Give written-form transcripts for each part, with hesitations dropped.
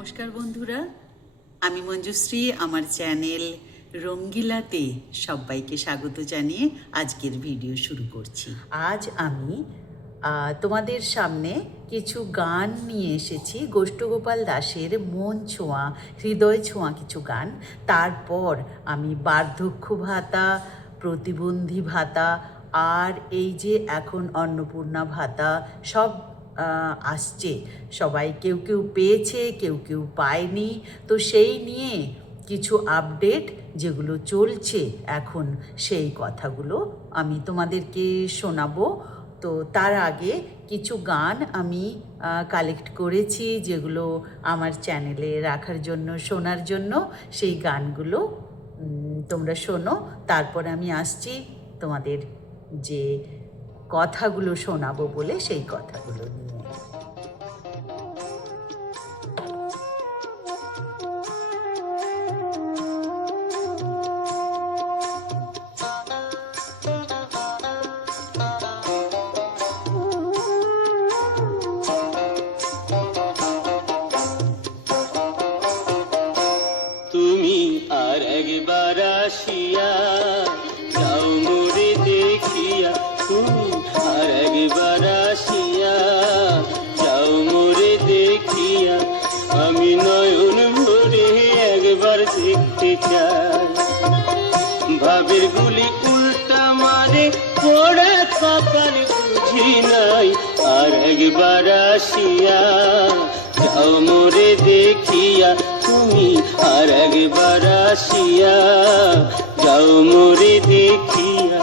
নমস্কার বন্ধুরা, আমি মঞ্জুশ্রী। আমার চ্যানেল রঙ্গিলাতে সবাইকে স্বাগত জানিয়ে আজকের ভিডিও শুরু করছি। আজ আমি তোমাদের সামনে কিছু গান নিয়ে এসেছি, গোষ্ঠগোপাল দাশের মন ছোঁয়া, হৃদয় ছোঁয়া কিছু গান। তারপর আমি বার্ধক্য ভাতা, প্রতিবন্ধী ভাতা আর এই যে এখন অন্নপূর্ণা ভাতা সব আসছে। সবাই কেউ কেউ পেয়েছে, কেউ কেউ পায়নি। তো সেই নিয়ে কিছু আপডেট যেগুলো চলছে এখন, সেই কথাগুলো আমি তোমাদেরকে শোনাবো। তো তার আগে কিছু গান আমি কালেক্ট করেছি যেগুলো আমার চ্যানেলে রাখার জন্য, শোনার জন্য। সেই গানগুলো তোমরা শোনো, তারপর আমি আসছি তোমাদের যে কথাগুলো শোনাবো বলে সেই কথাগুলো নিয়ে। তুমি আর একবার আসিয়া যাও মোরে দেখিয়া, তুমি আর একবার আসিয়া যাও মোরে দেখিয়া, আমি নয়ন ভরে একবার দেখতে চাই। ভাবের গুলি উল্টা মারে পড়ে কপাল বুঝি নাই, আর একবার আসিয়া যাও মোরে দেখিয়া, তুমি আর একবার আসিয়া যাও মোরে দেখিয়া।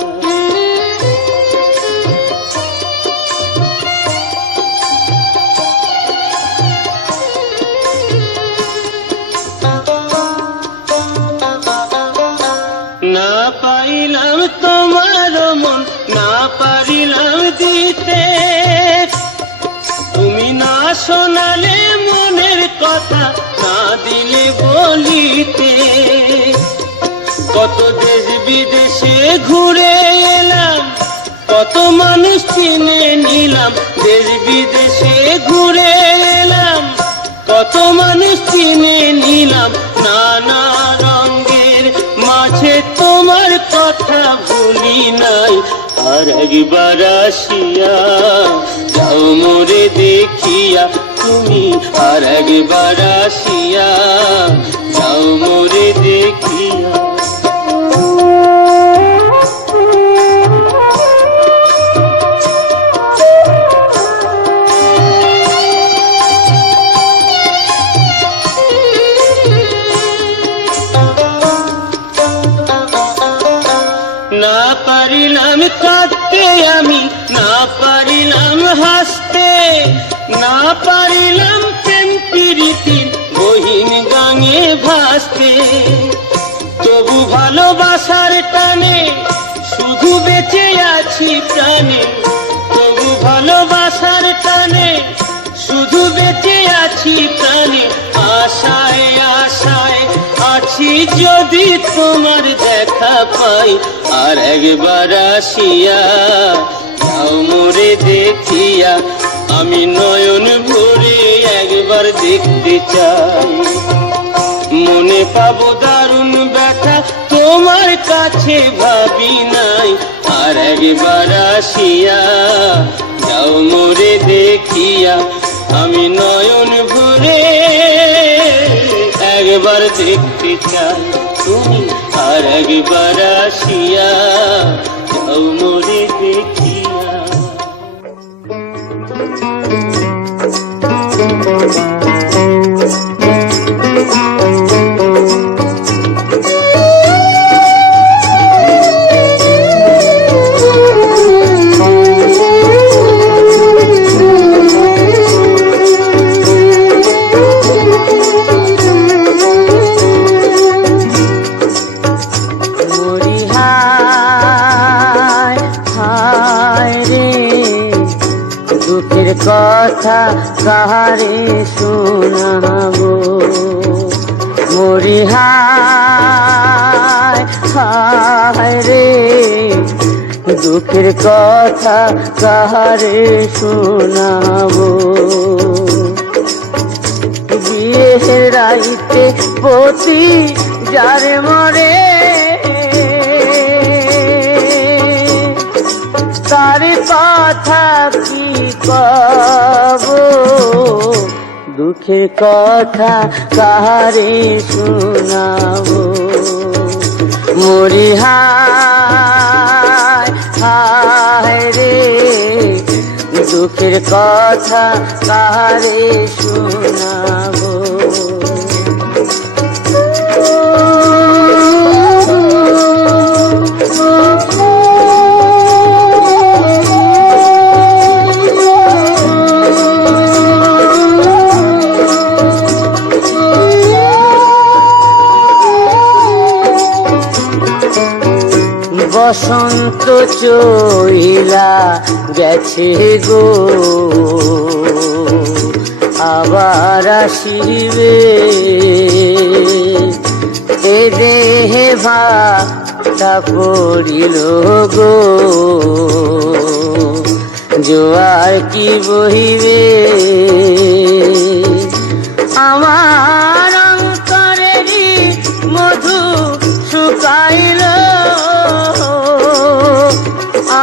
না পাইলাম তোমার মন, না পারিলাম দিতে, তুমি না শোনালে মনের কথা, না দিলে বলিতে। কত দেশ বিদেশে ঘুরে এলাম, কত মানুষ চিনে নিলাম, দেশ বিদেশে ঘুরে এলাম, কত মানুষ চিনে নিলাম। নানা রঙের মাঝে তোমার কথা ভুলি নাই, আর একবার আসিয়া যাও মোরে দেখিয়া, তুমি আর একবার আসিয়া যাও মোরে দেখিয়া। না পারিলাম কাঁদতে আমি, না পারিলাম হাসতে, না পারিলাম প্রেম প্রীতি বহিন গাঙে ভাসতে। তবু ভালোবাসার টানে শুধু বেঁচে আছি প্রাণে, তবু ভালোবাসার টানে শুধু বেঁচে আছি প্রাণে। আশায় আশায় আছি যদি তোমার দেখা পাই, আর একবার আসিয়া যাও মোরে দেখিয়া, আমি নয়ন ভরে একবার দেখতে চাই। মনে পাবো দারুণ ব্যথা তোমার কাছে ভাবি নাই, আর একবার আসিয়া যাও মোরে দেখিয়া, আমি নয়ন ভরে একবার দেখতে চাই। তুমি আর একবার আসিয়া যাও মোরে দেখিয়া। দুঃখের কথা কাহারে শোনাবো, মরি হায় হায় রে, দুঃখের কথা কাহারে শোনাবো। বিয়ে পতি যার মরে তার কথা কি কব, দুঃখের কথা কারে শোনাবো। মরি হায় হায় রে, দুঃখের কথা কারে শোনাবো। বসন্ত চইলা গেছে গো, আবার আসিবে। এ দেহে ভাটা পড়িল গো, জোয়ার কি বহিবে। আমার অন্তরেরই মধু শুকাইল,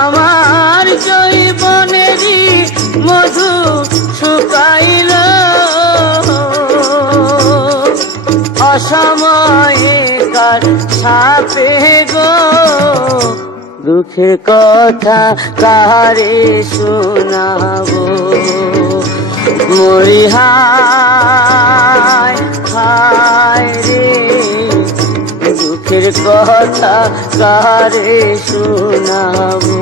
আমার জৈবনেরই মধু শুকাইল। অসময়ে কার ছাপে গো, দুঃখের কথা কারে শোনাবো। মরি হায় হায় রে, দুঃখের কথা কারে শোনাবো।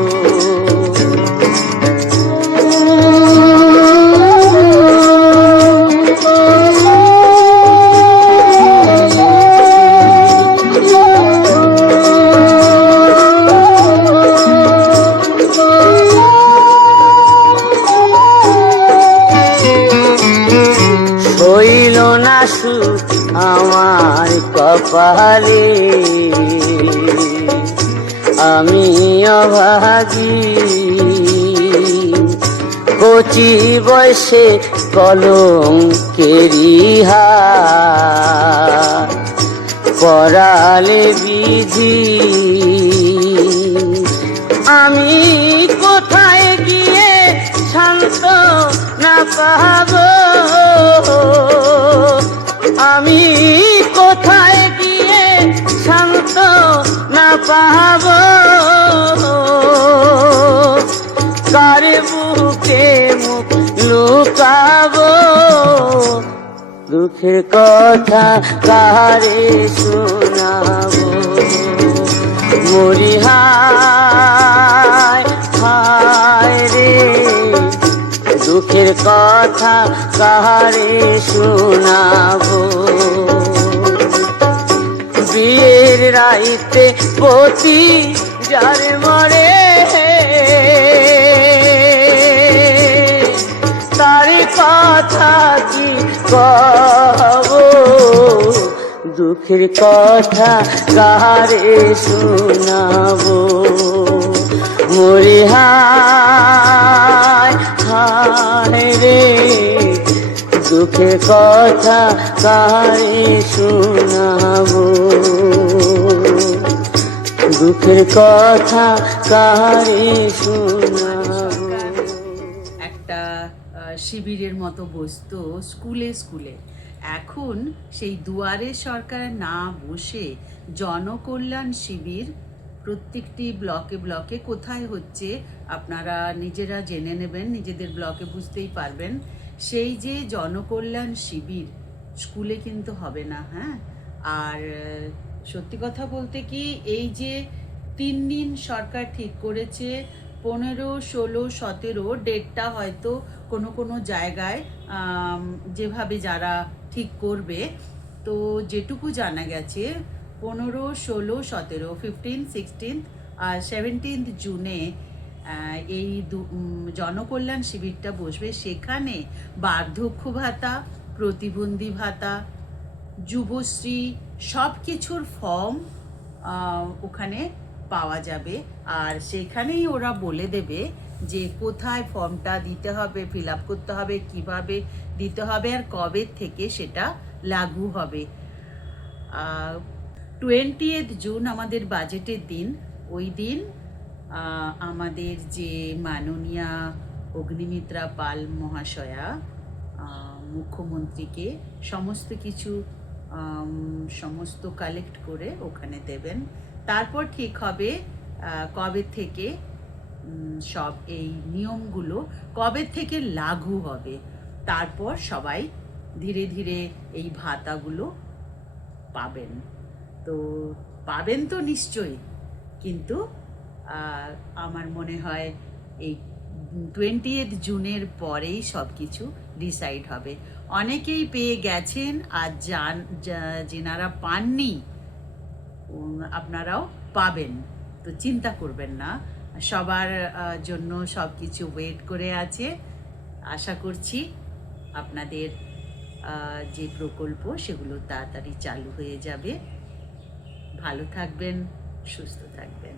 হইল না সুখ আমার কপালে, আমি অভাগী। কচি বয়সে কলঙ্কেরি হাত পরালে বিধি। আমি কোথায় গিয়ে শান্ত না পাবো, আমি কোথায় গিয়ে শান্ত না পাবো। কার বুকে মুখ লুকাবো, দুঃখের কথা কারে শোনাবো। মরি হায় হায় রে, দুঃখের কথা কারে শোনাবো। বিয়ের রাইতে পতি যার মরে তার কথা কি কব, দুঃখের কথা কারে শোনাবো। মরি হায় হায় রে, দুঃখের কথা কারে শোনাবো। দুঃখের কথা কারে শোনাবো। একটা শিবিরের মতো বসতো স্কুলে স্কুলে, এখন সেই দুয়ারে সরকার না বসে জনকল্যাণ শিবির প্রত্যেকটি ব্লকে ব্লকে কোথায় হচ্ছে আপনারা নিজেরা জেনে নেবেন, নিজেদের ব্লকে বুঝতেই পারবেন। সেই যে জনকল্যাণ শিবির স্কুলে কিন্তু হবে না, হ্যাঁ। আর সত্যি কথা বলতে কি, এই যে 3 দিন সরকার ঠিক করেছে, 15, 16, 17 ডেটটা হয়তো কোনো কোনো জায়গায় যেভাবে যারা ঠিক করবে, তো যেটুকু জানা গেছে 15, 16, 17, 15, 16 আর 17 জুনে এই জনকল্যাণ শিবিরটা বসবে। সেখানে বার্ধক্য ভাতা, প্রতিবন্ধী ভাতা, যুবশ্রী সব কিছুর ফর্ম ওখানে পাওয়া যাবে। আর সেখানেই ওরা বলে দেবে যে কোথায় ফর্মটা দিতে হবে, ফিল আপ করতে হবে, কিভাবে দিতে হবে আর কবে থেকে সেটা লাগু হবে। 20th জুন আমাদের বাজেটের দিন। ওই দিন আমাদের যে মাননীয়া অগ্নিমিত্রা পাল মহাশয়া মুখ্যমন্ত্রীকে সমস্ত কিছু সমস্ত কালেক্ট করে ওখানে দেবেন। তারপর ঠিক হবে কবে থেকে সব এই নিয়মগুলো কবে থেকে লাগু হবে। তারপর সবাই ধীরে ধীরে এই ভাতাগুলো পাবেন। তো পাবেন তো নিশ্চয়ই, কিন্তু আমার মনে হয় এই 20th জুনের পরেই সব কিছু ডিসাইড হবে। অনেকেই পেয়ে গেছেন, আর যেনারা পাননি আপনারাও পাবেন, তো চিন্তা করবেন না। সবার জন্য সব কিছু ওয়েট করে আছে। আশা করছি আপনাদের যে প্রকল্প সেগুলো তাড়াতাড়ি চালু হয়ে যাবে। ভালো থাকবেন, সুস্থ থাকবেন।